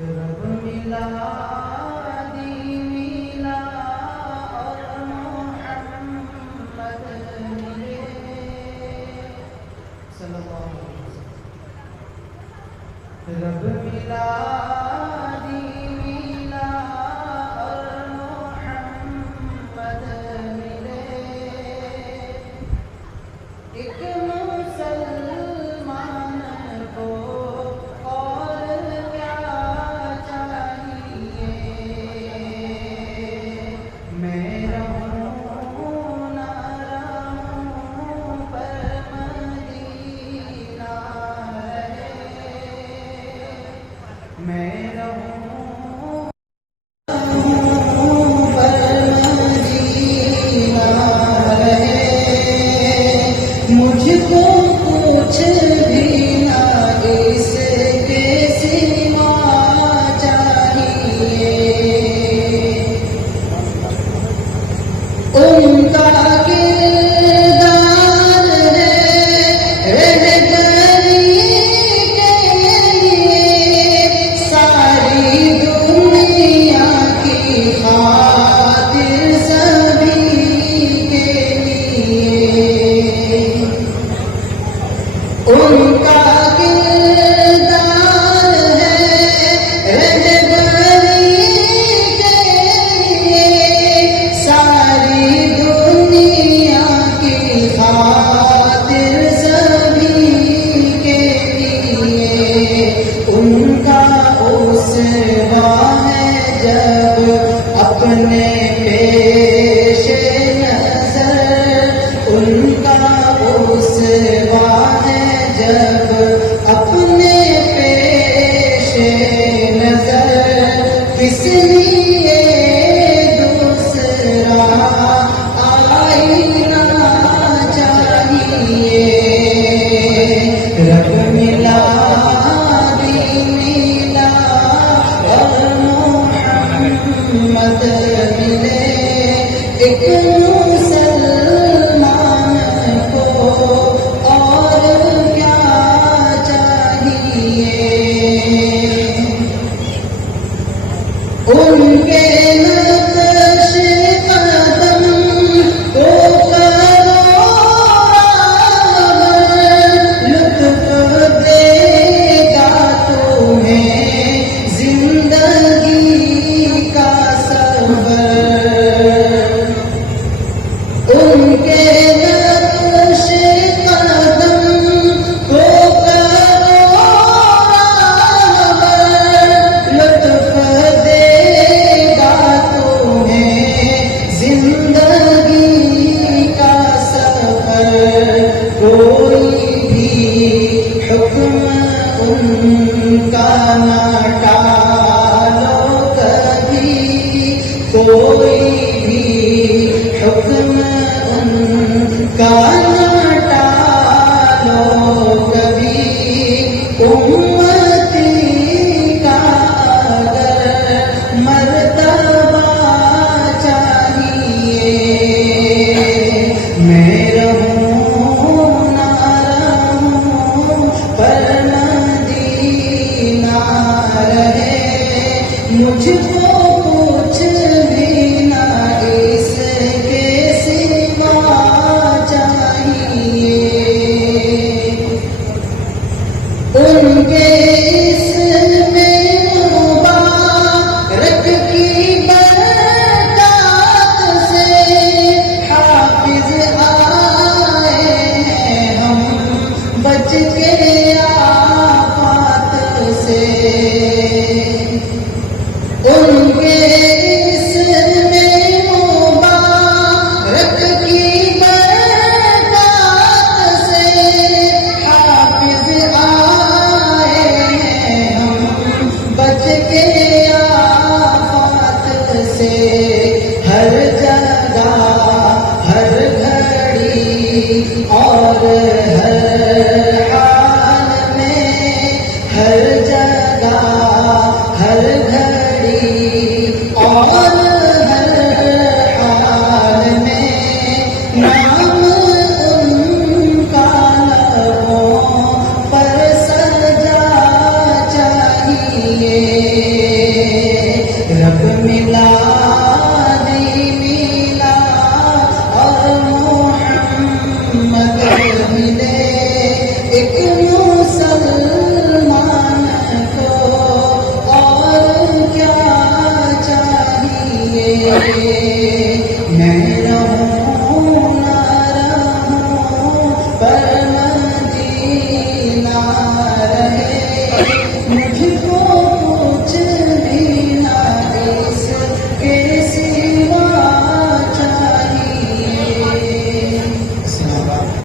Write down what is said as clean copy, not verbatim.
رب ملا دی ملا اور محمد ملے صلی اللہ علیہ وسلم. رب ملا دی ملا اور محمد ملے. ایک مسلمان کو اور کیا چاہیے. میں رہوں نہ رہوں پر مدینہ رہے. میں رہوں پر مدینہ رہے. مجھ کو کچھ بھی نہ اس کے سوا چاہیے. ان کا کردار ہے رہبری کے لیے ساری دنیا کی خاطر سبھی کے لیے. ان کا کردار ہے رہبری کے لیے ساری دنیا کی خاطر سبھی کے لیے. ان کا اسوہ ہے جب اپنے پیش نظر. ان کا اسوہ ہے جب اپنے پیش نظر. کس لیے دوسرا آئینہ چاہیے. رب ملا دی ملا اور محمد ملے. ایک مسلمان کو اور کیا چاہیے. ان کے نقش قدم کو کرو راہبر. لطف دے گا تمہیں زندگی کا سفر. ان کے نقش قدم کو کرو راہبر. لطف دے گا تمہیں زندگی کا سفر. کوئی بھی حکم ان کا نہ ٹالو کبھی. کوئی بھی حکم ان کا نہ ٹالو کبھی. امتی کا اگر مرتبہ چاہیے. میں رہوں نہ رہوں پر مدینہ رہے. مجھ کو کچھ بھی نہ اس کے سوا چاہیے. ان کے اسم مبارک کی برکات سے حافظ آئے ہیں ہم بچ کے آفات سے. ان کے اسم مبارک کی برکات سے حافظ آئے ہیں ہم بچ کے آفات سے. ہر جگہ ہر گھڑی اور ہر حال میں رہوں